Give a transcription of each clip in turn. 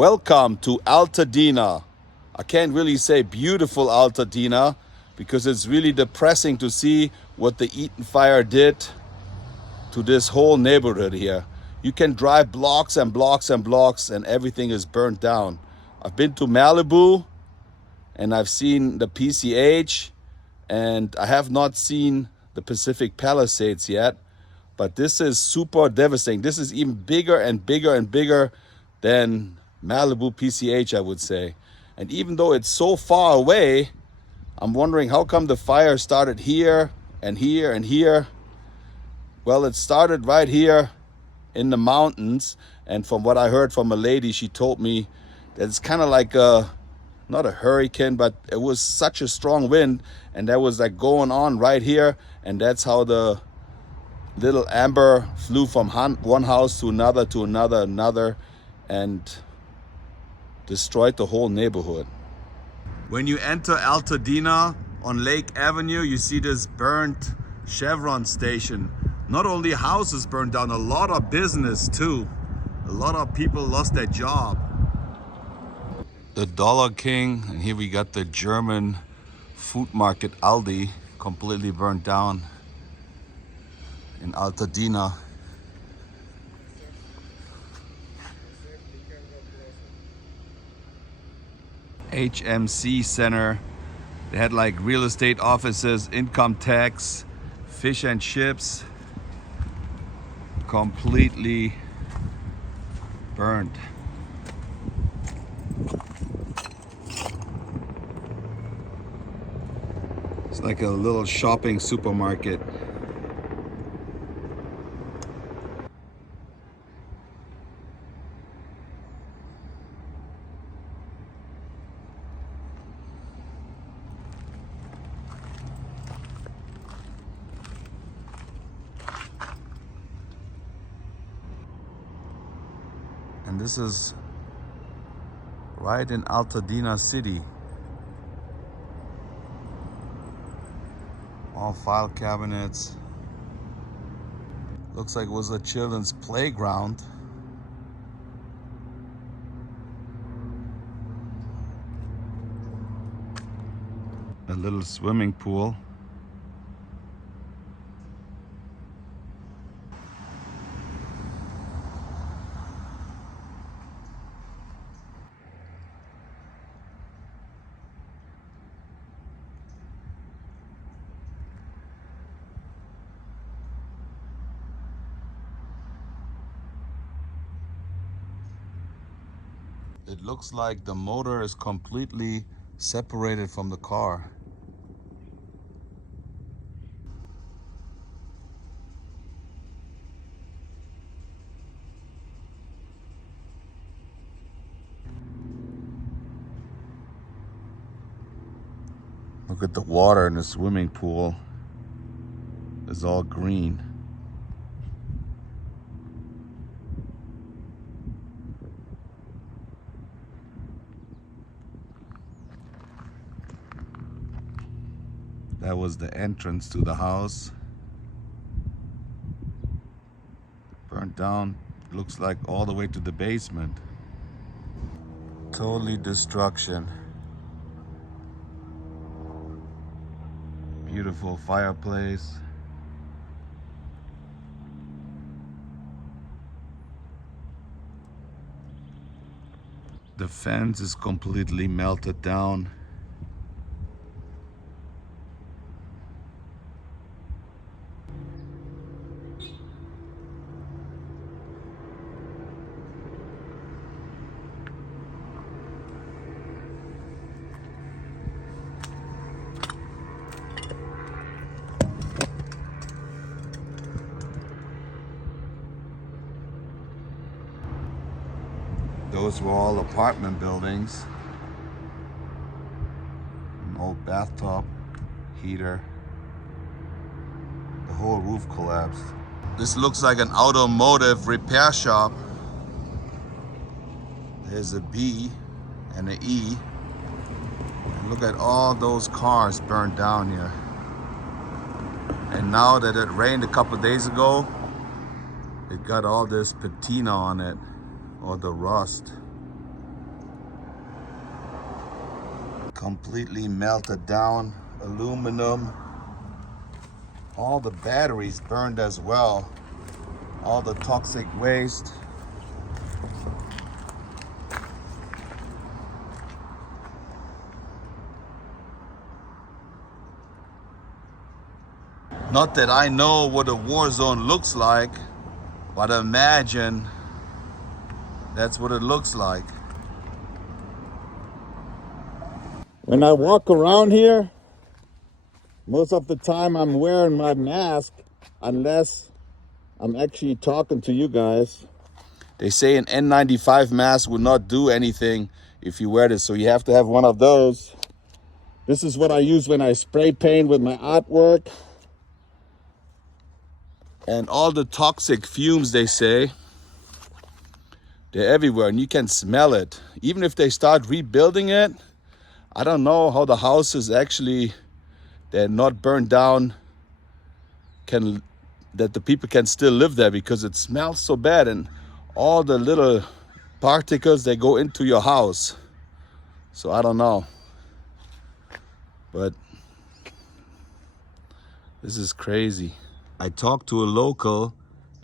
Welcome to Altadena. I can't really say beautiful Altadena because it's really depressing to see what the Eaton fire did to this whole neighborhood here. You can drive blocks and blocks and blocks and everything is burnt down. I've been to Malibu and I've seen the PCH and I have not seen the Pacific Palisades yet, but this is super devastating. This is even bigger and bigger and bigger than Malibu PCH, I would say. And even though it's so far away, I'm wondering how come the fire started here and here and here. Well, it started right here in the mountains, and from what I heard from a lady, she told me that it's kind of like not a hurricane, but it was such a strong wind, and that was like going on right here, and that's how the little amber flew from one house to another, and destroyed the whole neighborhood. When you enter Altadena on Lake Avenue, you see this burnt Chevron station. Not only houses burned down, a lot of business too. A lot of people lost their job. The Dollar King, and here we got the German food market Aldi, completely burned down in Altadena. HMC Center, they had like real estate offices, income tax, fish and chips, completely burned. It's like a little shopping supermarket. And this is right in Altadena City. All file cabinets. Looks like it was a children's playground. A little swimming pool. It looks like the motor is completely separated from the car. Look at the water in the swimming pool. It's all green. That was the entrance to the house. Burnt down, looks like all the way to the basement. Totally destruction. Beautiful fireplace. The fence is completely melted down. Those were all apartment buildings. An old bathtub, heater. The whole roof collapsed. This looks like an automotive repair shop. There's a B and an E. And look at all those cars burned down here. And now that it rained a couple days ago, it got all this patina on it, or the rust. Completely melted down aluminum. All the batteries burned as well. All the toxic waste. Not that I know what a war zone looks like, but imagine that's what it looks like. When I walk around here, most of the time I'm wearing my mask unless I'm actually talking to you guys. They say an N95 mask will not do anything if you wear this, so you have to have one of those. This is what I use when I spray paint with my artwork. And all the toxic fumes, they say, they're everywhere and you can smell it. Even if they start rebuilding it, I don't know how the houses actually, they're not burned down, that the people can still live there, because it smells so bad and all the little particles, they go into your house. So I don't know. But this is crazy. I talked to a local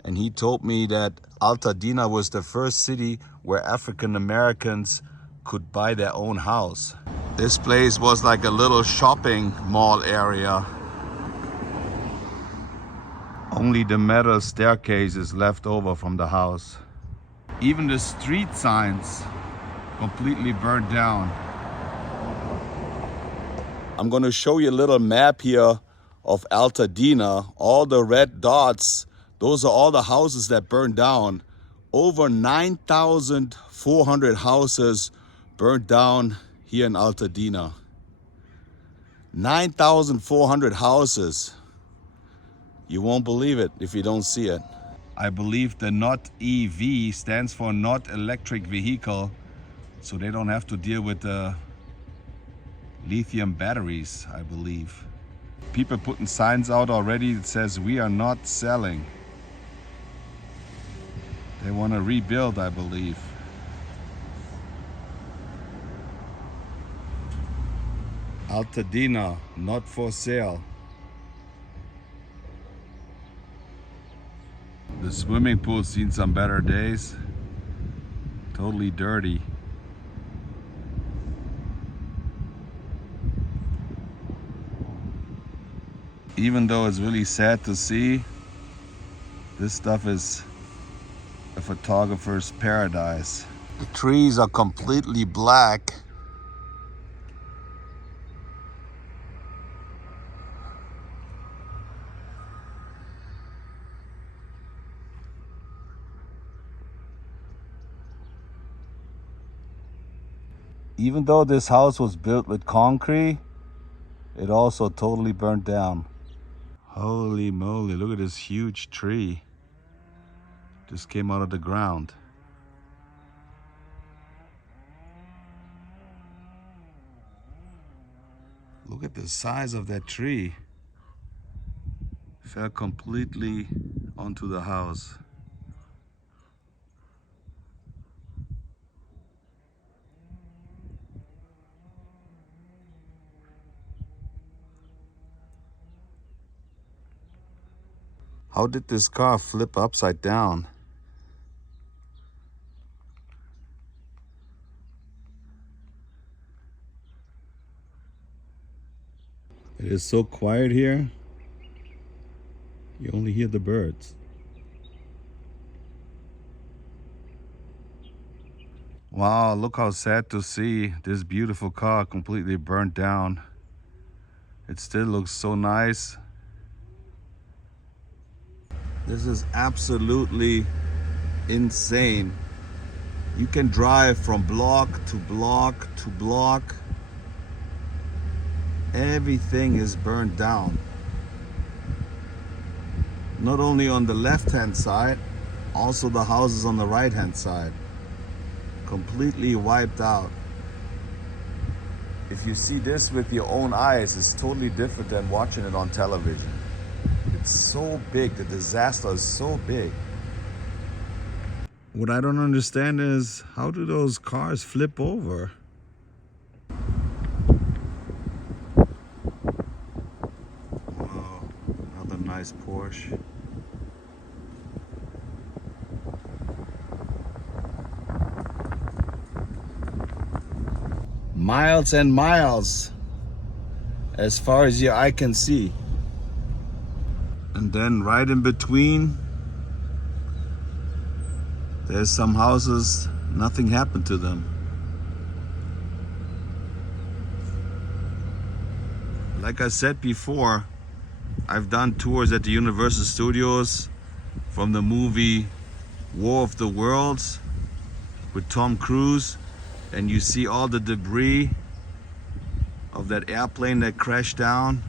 and he told me that Altadena was the first city where African Americans could buy their own house. This place was like a little shopping mall area. Only the metal staircase is left over from the house. Even the street signs completely burned down. I'm gonna show you a little map here of Altadena. All the red dots, those are all the houses that burned down. Over 9,400 houses burned down here in Altadena. 9,400 houses. You won't believe it if you don't see it. I believe the not EV stands for not electric vehicle, so they don't have to deal with the lithium batteries, I believe. People putting signs out already that says we are not selling. They want to rebuild, I believe. Altadena, not for sale. The swimming pool's seen some better days. Totally dirty. Even though it's really sad to see, this stuff is a photographer's paradise. The trees are completely black. Even though this house was built with concrete, it also totally burnt down. Holy moly, look at this huge tree. Just came out of the ground. Look at the size of that tree. Fell completely onto the house. How did this car flip upside down? It is so quiet here. You only hear the birds. Wow, look how sad to see this beautiful car completely burnt down. It still looks so nice. This is absolutely insane. You can drive from block to block to block. Everything is burned down. Not only on the left-hand side, also the houses on the right-hand side. Completely wiped out. If you see this with your own eyes, it's totally different than watching it on television. It's so big, the disaster is so big. What I don't understand is, how do those cars flip over? nice Porsche. Miles and miles as far as your eye can see. And then right in between, there's some houses, nothing happened to them. Like I said before, I've done tours at the Universal Studios from the movie War of the Worlds with Tom Cruise, and you see all the debris of that airplane that crashed down.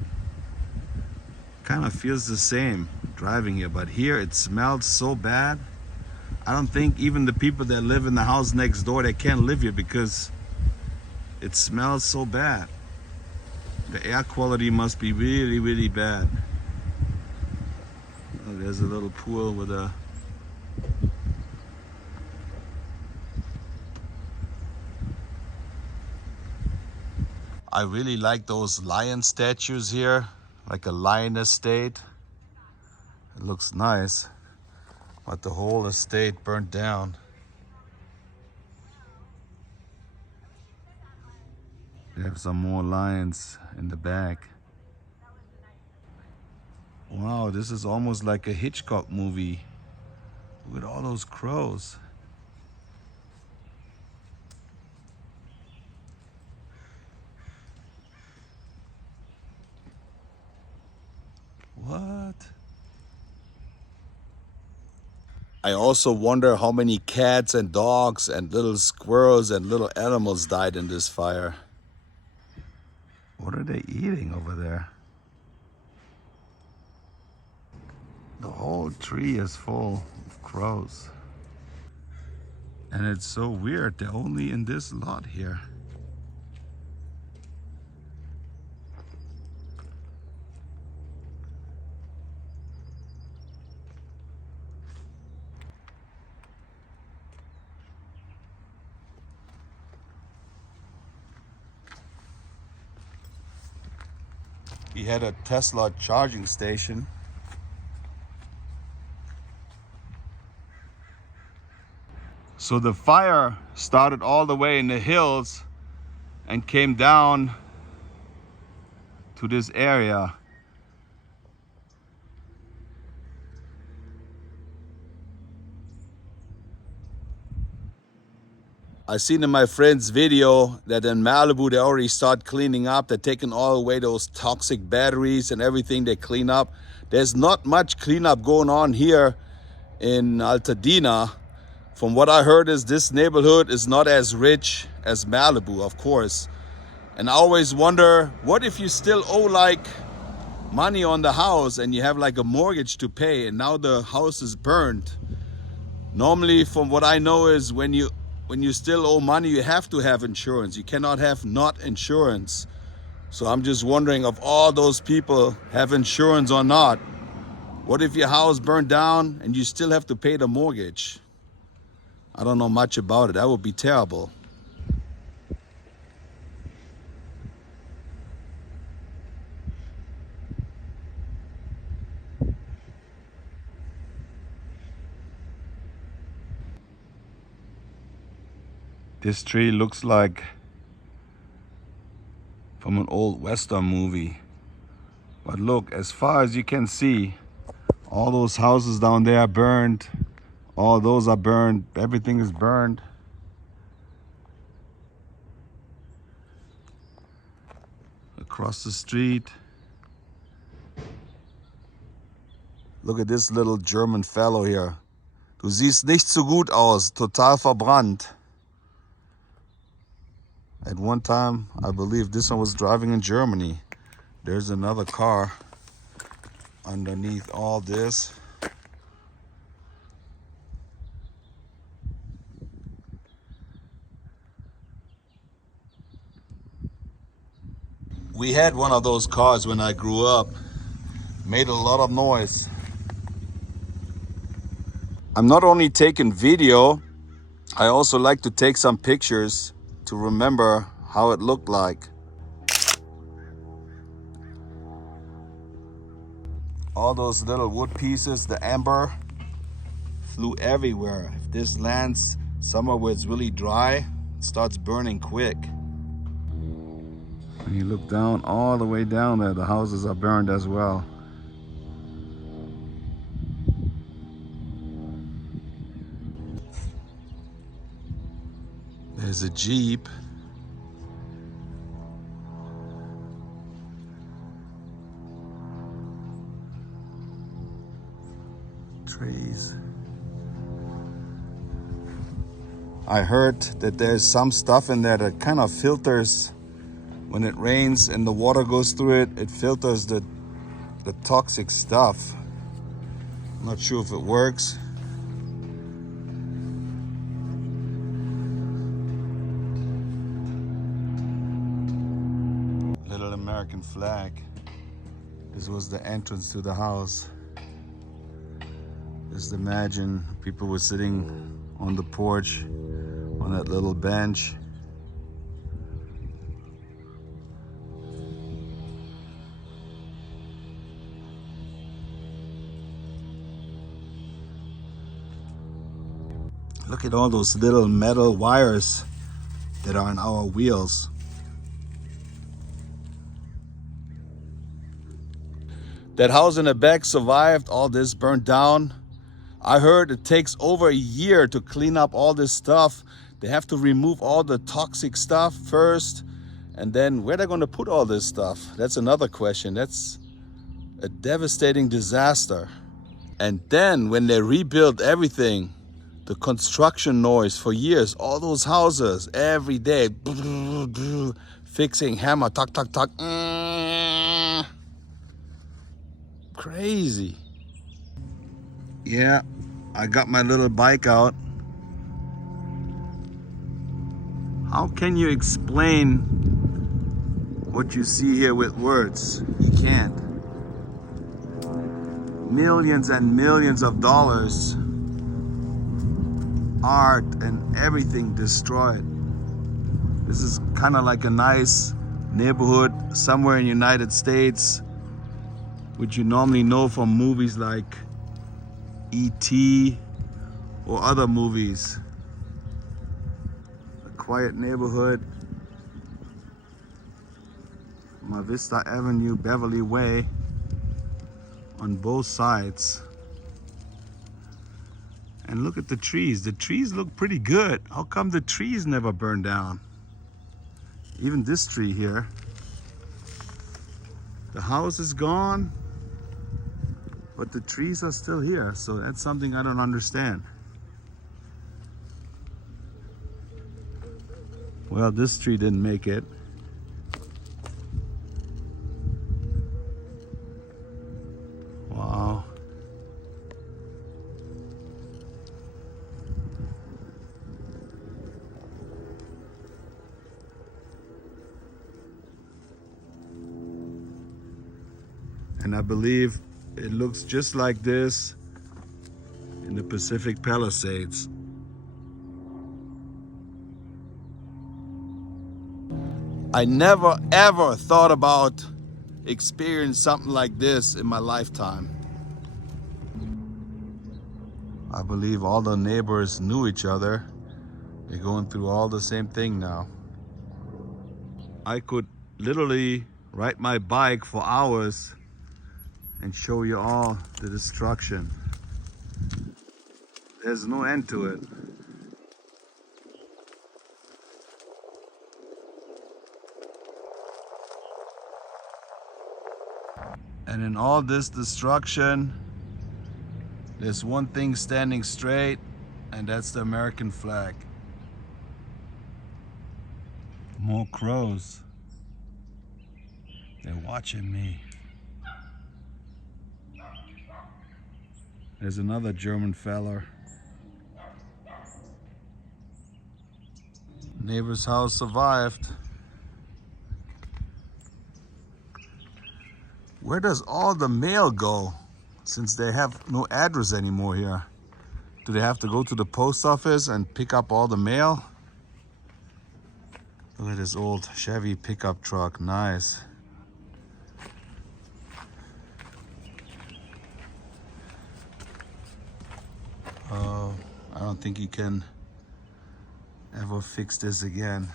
Kind of feels the same driving here, but here it smells so bad. I don't think even the people that live in the house next door, they can't live here because it smells so bad. The air quality must be really, really bad. Oh, there's a little pool with a... I really like those lion statues here, like a lion estate. It looks nice, but the whole estate burnt down. They have some more lions in the back. Wow, this is almost like a Hitchcock movie. Look at all those crows. What? I also wonder how many cats and dogs and little squirrels and little animals died in this fire. What are they eating over there? The whole tree is full of crows. And it's so weird, they're only in this lot here. He had a Tesla charging station. So the fire started all the way in the hills and came down to this area. I seen in my friend's video that in Malibu they already start cleaning up. They're taking all away those toxic batteries and everything they clean up. There's not much cleanup going on here in Altadena. From what I heard is this neighborhood is not as rich as Malibu, of course. And I always wonder, what if you still owe like money on the house and you have like a mortgage to pay and now the house is burned? Normally, from what I know is when you still owe money, you have to have insurance. You cannot have not insurance. So I'm just wondering if all those people have insurance or not. What if your house burned down and you still have to pay the mortgage? I don't know much about it. That would be terrible. This tree looks like from an old Western movie. But look, as far as you can see, all those houses down there are burned. All those are burned. Everything is burned. Across the street. Look at this little German fellow here. Du siehst nicht so gut aus, total verbrannt. At one time, I believe this one was driving in Germany. There's another car underneath all this. We had one of those cars when I grew up. Made a lot of noise. I'm not only taking video, I also like to take some pictures to remember how it looked like. All those little wood pieces, the amber, flew everywhere. If this lands somewhere where it's really dry, it starts burning quick. When you look down, all the way down there, the houses are burned as well. There's a Jeep. Trees. I heard that there's some stuff in there that kind of filters when it rains and the water goes through it. It filters the toxic stuff. I'm not sure if it works. Little American flag. This was the entrance to the house. Just imagine people were sitting on the porch on that little bench. Look at all those little metal wires that are on our wheels. That house in the back survived, all this burned down. I heard it takes over a year to clean up all this stuff. They have to remove all the toxic stuff first, and then where they're going to put all this stuff? That's another question. That's a devastating disaster. And then when they rebuild everything, the construction noise for years, all those houses, every day, fixing, hammer, tuck, tuck, tuck. Crazy. Yeah, I got my little bike out. How can you explain what you see here with words? You can't. Millions and millions of dollars, art and everything destroyed. This is kind of like a nice neighborhood somewhere in the United States, which you normally know from movies like E.T. or other movies. A quiet neighborhood. Ma Vista Avenue, Beverly Way, on both sides. And look at the trees. The trees look pretty good. How come the trees never burn down? Even this tree here. The house is gone, but the trees are still here. So that's something I don't understand. Well, this tree didn't make it. Wow. And I believe it looks just like this in the Pacific Palisades. I never ever thought about experiencing something like this in my lifetime. I believe all the neighbors knew each other. They're going through all the same thing now. I could literally ride my bike for hours and show you all the destruction. There's no end to it. And in all this destruction, there's one thing standing straight, and that's the American flag. More crows. They're watching me. There's another German feller. Neighbor's house survived. Where does all the mail go since they have no address anymore here? Do they have to go to the post office and pick up all the mail? Look at this old Chevy pickup truck, nice. I don't think you can ever fix this again.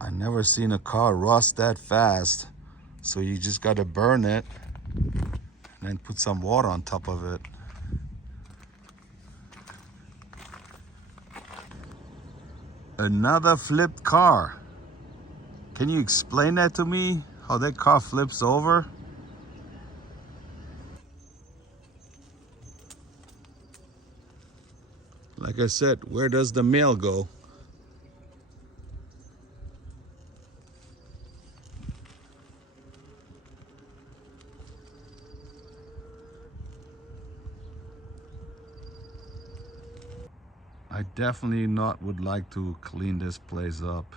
I never seen a car rust that fast. So you just gotta burn it and then put some water on top of it. Another flipped car. Can you explain that to me? How that car flips over? Like I said, where does the mail go? I definitely not would like to clean this place up.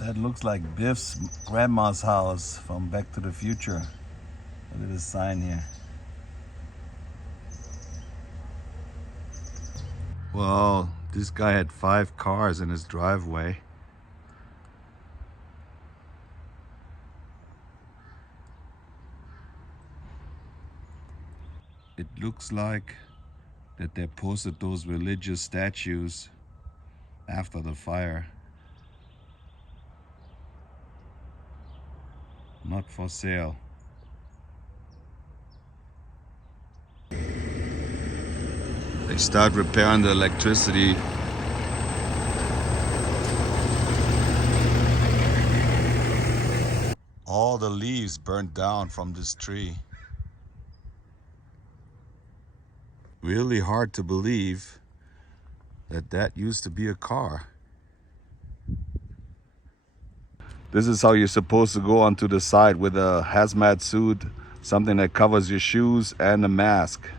That looks like Biff's grandma's house from Back to the Future. Look at this sign here. Well, this guy had 5 cars in his driveway. It looks like that they posted those religious statues after the fire. Not for sale. They start repairing the electricity. All the leaves burned down from this tree. Really hard to believe that that used to be a car. This is how you're supposed to go onto the side with a hazmat suit, something that covers your shoes and a mask.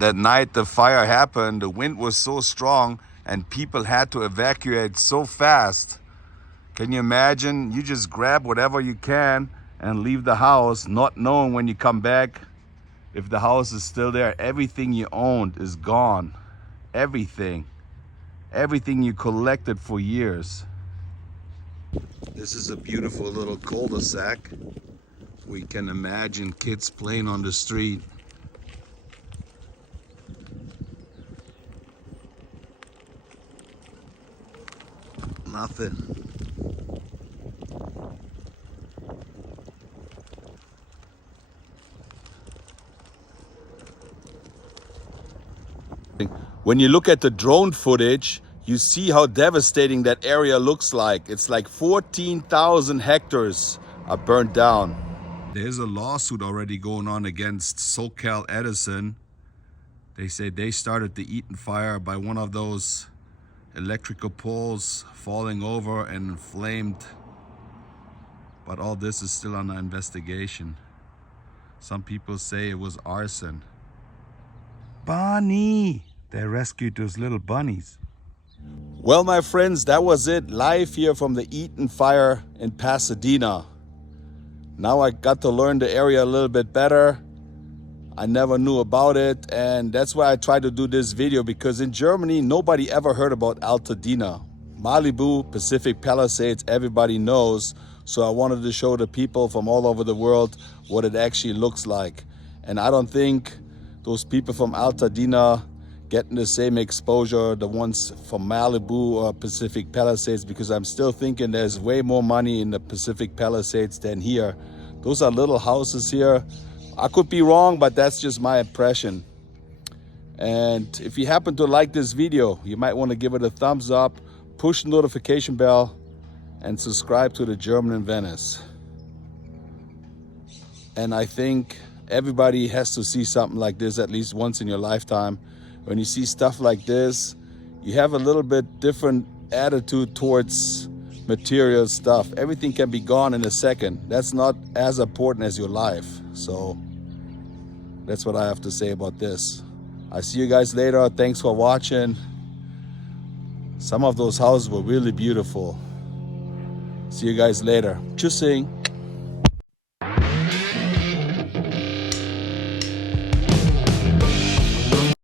That night the fire happened, the wind was so strong and people had to evacuate so fast. Can you imagine? You just grab whatever you can and leave the house, not knowing when you come back if the house is still there. Everything you owned is gone. Everything. Everything you collected for years. This is a beautiful little cul-de-sac. We can imagine kids playing on the street. Nothing. When you look at the drone footage, you see how devastating that area looks like. It's like 14,000 hectares are burnt down. There's a lawsuit already going on against SoCal Edison. They say they started the Eaton fire by one of those electrical poles falling over and inflamed. But all this is still under investigation. Some people say it was arson. Bunny! They rescued those little bunnies. Well, my friends, that was it. Live here from the Eaton fire in Pasadena. Now I got to learn the area a little bit better. I never knew about it, and that's why I tried to do this video, because in Germany, nobody ever heard about Altadena. Malibu, Pacific Palisades, everybody knows. So I wanted to show the people from all over the world what it actually looks like. And I don't think those people from Altadena getting the same exposure, the ones from Malibu or Pacific Palisades, because I'm still thinking there's way more money in the Pacific Palisades than here. Those are little houses here. I could be wrong, but that's just my impression. And if you happen to like this video, you might want to give it a thumbs up, push the notification bell, and subscribe to the German in Venice. And I think everybody has to see something like this at least once in your lifetime. When you see stuff like this, you have a little bit different attitude towards material stuff. Everything can be gone in a second. That's not as important as your life. So that's what I have to say about this. I see you guys later. Thanks for watching. Some of those houses were really beautiful. See you guys later. Tschüssing.